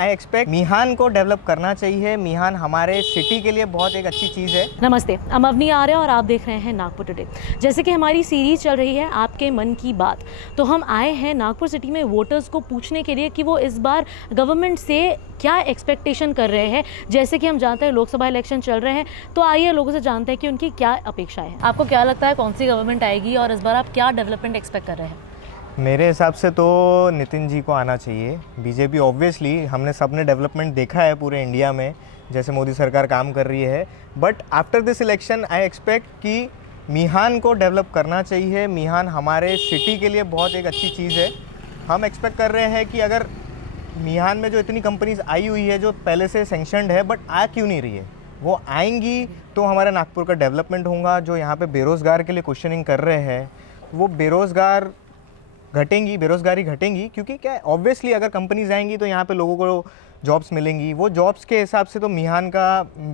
I expect मिहान को develop करना चाहिए। मिहान हमारे सिटी के लिए बहुत एक अच्छी चीज़ है। नमस्ते, I'm अवनी आर्य और आप देख रहे हैं नागपुर टुडे। जैसे कि हमारी सीरीज चल रही है आपके मन की बात, तो हम आए हैं नागपुर सिटी में वोटर्स को पूछने के लिए कि वो इस बार गवर्नमेंट से क्या एक्सपेक्टेशन कर रहे हैं। जैसे कि हम जानते हैं लोकसभा इलेक्शन चल रहे हैं, तो आइए लोगों से जानते हैं कि उनकी क्या अपेक्षाएं हैं। आपको क्या लगता है कौन सी गवर्नमेंट आएगी और इस बार आप क्या डेवलपमेंट एक्सपेक्ट कर रहे हैं? मेरे हिसाब से तो नितिन जी को आना चाहिए। बीजेपी ऑब्वियसली हमने सबने डेवलपमेंट देखा है पूरे इंडिया में, जैसे मोदी सरकार काम कर रही है। But after this election I expect कि मिहान को डेवलप करना चाहिए। मिहान हमारे सिटी के लिए बहुत एक अच्छी चीज़ है। हम एक्सपेक्ट कर रहे हैं कि अगर मिहान में जो इतनी कंपनीज आई हुई है जो पहले से सेंक्शनड है बट आ क्यों नहीं रही है, वो आएंगी तो हमारे नागपुर का डेवलपमेंट होगा। जो यहाँ पे बेरोज़गार के लिए क्वेश्चनिंग कर रहे हैं वो बेरोज़गारी घटेंगी, क्योंकि क्या है ऑब्वियसली अगर कंपनीज आएंगी तो यहाँ पे लोगों को जॉब्स मिलेंगी। वो जॉब्स के हिसाब से तो मिहान का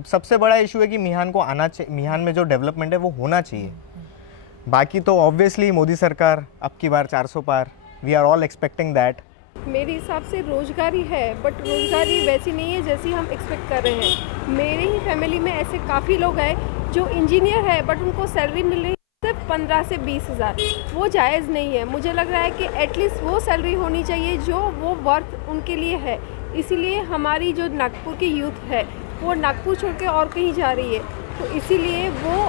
सबसे बड़ा इशू है कि मिहान को आना चाहिए, मिहान में जो डेवलपमेंट है वो होना चाहिए। बाकी तो ऑब्वियसली मोदी सरकार अब की बार 400 पार, we are all expecting that. मेरे हिसाब से रोज़गारी है, बट रोज़गारी वैसी नहीं है जैसी हम एक्सपेक्ट कर रहे हैं। मेरे ही फैमिली में ऐसे काफ़ी लोग हैं जो इंजीनियर है बट उनको सैलरी मिल रही है सिर्फ 15 से 20 हज़ार। वो जायज़ नहीं है। मुझे लग रहा है कि एटलीस्ट वो सैलरी होनी चाहिए जो वो वर्थ उनके लिए है। इसीलिए हमारी जो नागपुर की यूथ है वो नागपुर छोड़ के और कहीं जा रही है, तो इसीलिए वो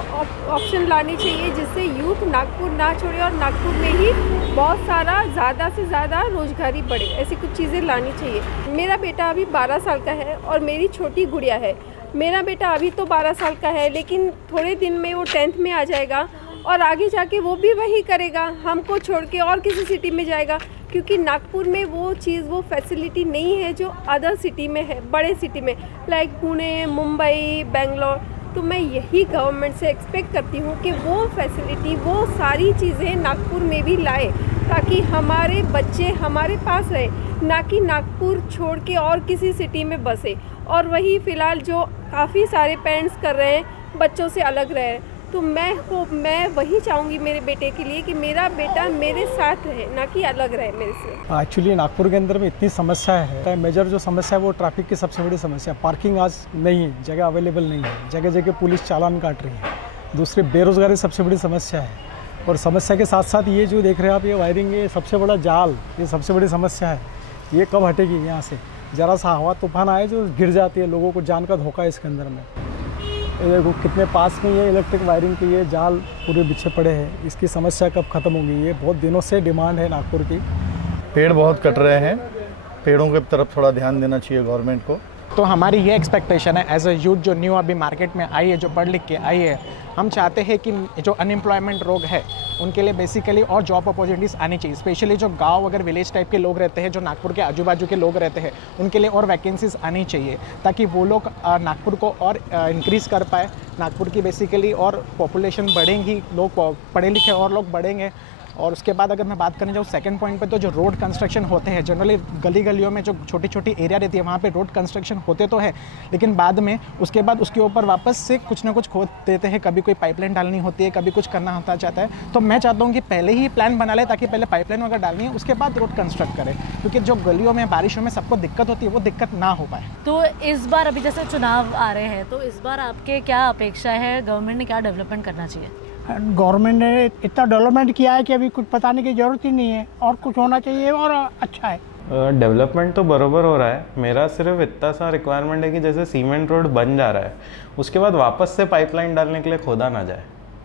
ऑप्शन लाने चाहिए जिससे यूथ नागपुर ना छोड़े और नागपुर में ही बहुत सारा ज़्यादा से ज़्यादा रोजगारी बढ़े। ऐसी कुछ चीज़ें लानी चाहिए। मेरा बेटा अभी 12 साल का है और मेरी छोटी गुड़िया है। मेरा बेटा अभी तो 12 साल का है, लेकिन थोड़े दिन में वो 10th में आ जाएगा और आगे जाके वो भी वही करेगा, हमको छोड़ के और किसी सिटी में जाएगा, क्योंकि नागपुर में वो चीज़ वो फैसिलिटी नहीं है जो अदर सिटी में है, बड़े सिटी में लाइक पुणे, मुंबई, बेंगलोर। तो मैं यही गवर्नमेंट से एक्सपेक्ट करती हूँ कि वो फैसिलिटी, वो सारी चीज़ें नागपुर में भी लाए ताकि हमारे बच्चे हमारे पास रहे, ना कि नागपुर छोड़ के और किसी सिटी में बसे। और वही फ़िलहाल जो काफ़ी सारे पेरेंट्स कर रहे हैं, बच्चों से अलग रहे। तो मैं वही चाहूँगी मेरे बेटे के लिए कि मेरा बेटा मेरे साथ रहे, ना कि अलग रहे मेरे से। एक्चुअली नागपुर के अंदर में इतनी समस्या है। मेजर जो समस्या है वो ट्रैफिक की सबसे बड़ी समस्या है। पार्किंग आज नहीं है, जगह अवेलेबल नहीं है, जगह जगह पुलिस चालान काट रही है। दूसरी बेरोज़गारी सबसे बड़ी समस्या है। और समस्या के साथ साथ ये जो देख रहे हैं आप, ये वायरिंग, ये सबसे बड़ा जाल, ये सबसे बड़ी समस्या है। ये कब हटेगी यहाँ से? ज़रा सा हवा तूफान आए जो गिर जाती है, लोगों को जान का धोखा है इसके अंदर में। देखो कितने पास में ये इलेक्ट्रिक वायरिंग के ये जाल पूरे बिछे पड़े हैं। इसकी समस्या कब ख़त्म होगी? ये बहुत दिनों से डिमांड है नागपुर की। पेड़ बहुत कट रहे हैं, पेड़ों की तरफ थोड़ा ध्यान देना चाहिए गवर्नमेंट को। तो हमारी ये एक्सपेक्टेशन है एज अ यूथ जो न्यू अभी मार्केट में आई है, जो पढ़ लिख के आई है, हम चाहते हैं कि जो अनएम्प्लॉयमेंट लोग हैं उनके लिए बेसिकली और जॉब अपॉर्चुनिटीज़ आनी चाहिए। स्पेशली जो गांव अगर विलेज टाइप के लोग रहते हैं, जो नागपुर के आजू बाजू के लोग रहते हैं, उनके लिए और वैकेंसीज आनी चाहिए ताकि वो लोग नागपुर को और इंक्रीज़ कर पाए। नागपुर की बेसिकली और पॉपुलेशन बढ़ेंगी, लोग पढ़े लिखे और लोग बढ़ेंगे। और उसके बाद अगर मैं बात करने जाऊँ सेकंड पॉइंट पे, तो जो रोड कंस्ट्रक्शन होते हैं जनरली गली गलियों में जो छोटी छोटी एरिया रहती है वहाँ पे रोड कंस्ट्रक्शन होते तो है, लेकिन बाद में उसके बाद उसके ऊपर वापस से कुछ ना कुछ खोद देते हैं। कभी कोई पाइपलाइन डालनी होती है, कभी कुछ करना होता चाहता है। तो मैं चाहता हूँ कि पहले ही प्लान बना ले ताकि पहले पाइपलाइन अगर डालनी है उसके बाद रोड कंस्ट्रक्ट करें, क्योंकि जो गलियों में बारिशों में सबको दिक्कत होती है वो दिक्कत ना हो पाए। तो इस बार अभी जैसे चुनाव आ रहे हैं, तो इस बार आपके क्या अपेक्षा है? गवर्नमेंट ने क्या डेवलपमेंट करना चाहिए? गवर्नमेंट ने इतना डेवलपमेंट किया है कि अभी कुछ बताने की ज़रूरत ही नहीं है, और कुछ होना चाहिए और अच्छा है। डेवलपमेंट तो बरोबर हो रहा है। मेरा सिर्फ इतना सा रिक्वायरमेंट है कि जैसे सीमेंट रोड बन जा रहा है उसके बाद वापस से पाइपलाइन डालने के लिए खोदा ना जाए,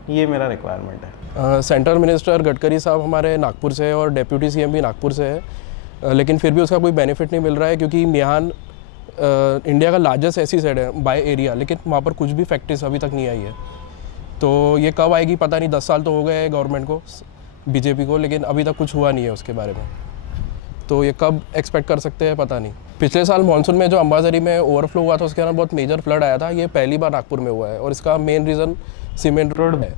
ये मेरा रिक्वायरमेंट है। सेंट्रल मिनिस्टर गडकरी साहब हमारे नागपुर से है और डेप्यूटी सीएम भी नागपुर से है, लेकिन फिर भी उसका कोई बेनिफिट नहीं मिल रहा है, क्योंकि मिहान इंडिया का लार्जेस्ट ऐसी साइड है बाय एरिया, लेकिन वहाँ पर कुछ भी फैक्ट्रीज अभी तक नहीं आई है। तो ये कब आएगी पता नहीं। 10 साल तो हो गए गवर्नमेंट को, बीजेपी को, लेकिन अभी तक कुछ हुआ नहीं है उसके बारे में। तो ये कब एक्सपेक्ट कर सकते हैं पता नहीं। पिछले साल मानसून में जो अंबाझरी में ओवरफ्लो हुआ था उसके कारण बहुत मेजर फ्लड आया था। ये पहली बार नागपुर में हुआ है और इसका मेन रीज़न सीमेंट रोड है।